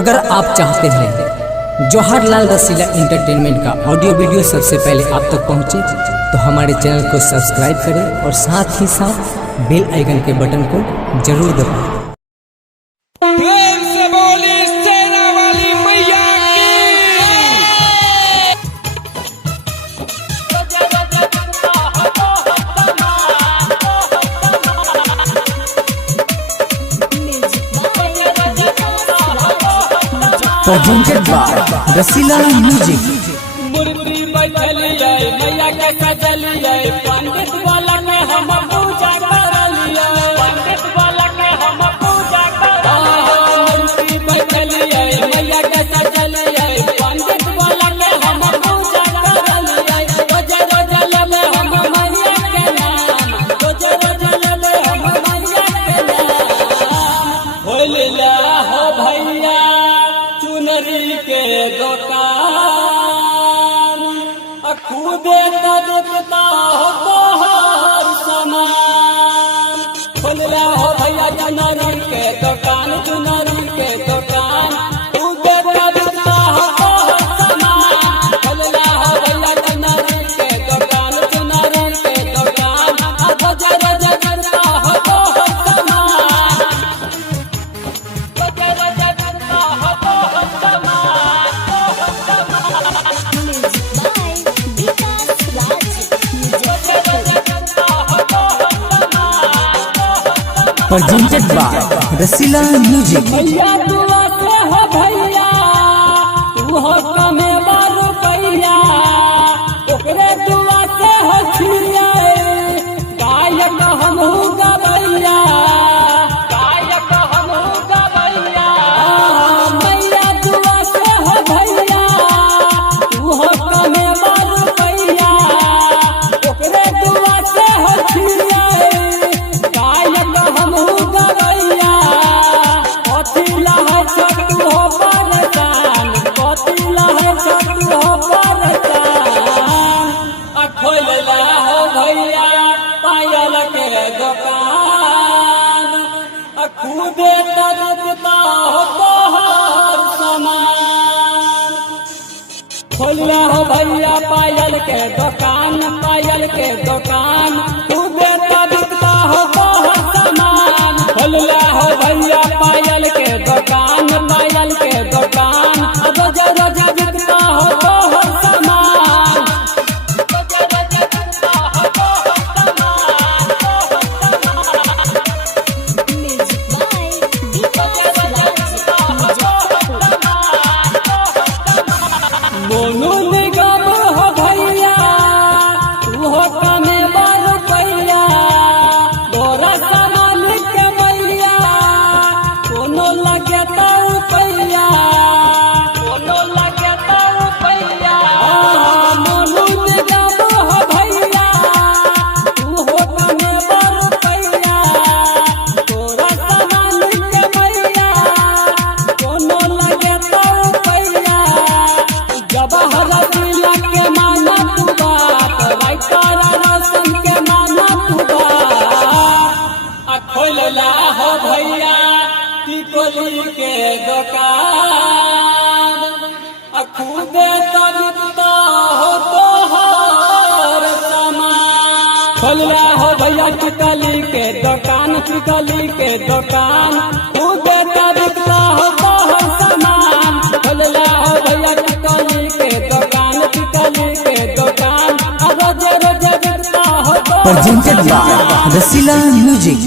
अगर आप चाहते हैं जवाहरलाल रसीला एंटरटेनमेंट का ऑडियो वीडियो सबसे पहले आप तक पहुंचे तो हमारे चैनल को सब्सक्राइब करें और साथ ही साथ बेल आइकन के बटन को जरूर दबाएं। प्रेम से बोली सेना वाली मैया प्रेजेंटेड बाय रसीला म्यूजिक। मूर्ति बैठलिए मैया के सजलिए पंडित वाला के हम पूजा करलिए पंडित वाला के हम पूजा करलिए मूर्ति बैठलिए मैया के सजलिए पंडित वाला के हम पूजा करलिए रोज रोज ले हम मैया के नाम रोज रोज ले हम मैया के नाम होलिला हो भैया चुनरी के दुकान खुदे तजता हो तोहर सामान खोलला हो भैया चुनरी के दुकान चुनरी के दुकान खुदे तजता हो तोहर सामान खोलला हो भैया चुनरी के दुकान चुनरी के दुकान रोज रोज करता हो तोहर सामान रोज रोज करता हो तोहर सामान प्रेजेंटेड बाय रसीला म्यूजिक। भैया दुआ से हो भैया तू हो कमे बारू पैया ओकरे दुआ से हो छिया गायक हमहू गबैया गायक हमहू गबैया भैया दुआ से हो भैया तू हो कमे बारू पैया ओकरे दुआ से हो छिया गायक हमहू गबैया कथिला है छोटू हो परेशान कथिला है छोटू हो परेशान खोलला हो भैया पायल के दुकान खुदे तजता हो तोहर सामान खोलला हो भैया पायल के दुकान खुदे तजता हो तोहर सामान खोलला हो भैया पायल के दुकान रोज रोज बिकता हो तोहर सामान रोज रोज बिकता हो तोहर सामान मोनू निगम हो भैया तू हो कमे बारू पैया तोरा सामान के मैया कोनो लगे तो पैया कोनो लगे तो पैया मोनू निगम हो भैया तू हो कमे बारू पैया तोरा सामान के मैया कोनो लगे तो पैया जवाहर रसीला के माना तू बात राइटर रोशन के माना तू बात खोलला हो भैया टिकोली के दुकान खुदे तजता हो तोहर सामान खोलला हो भैया टिकोली के दुकान खुदे तजता हो तोहर सामान खोलला हो भैया टिकोली के दुकान रोज रोज बिकता हो प्रेजेंटेड बाय रसीला म्यूजिक।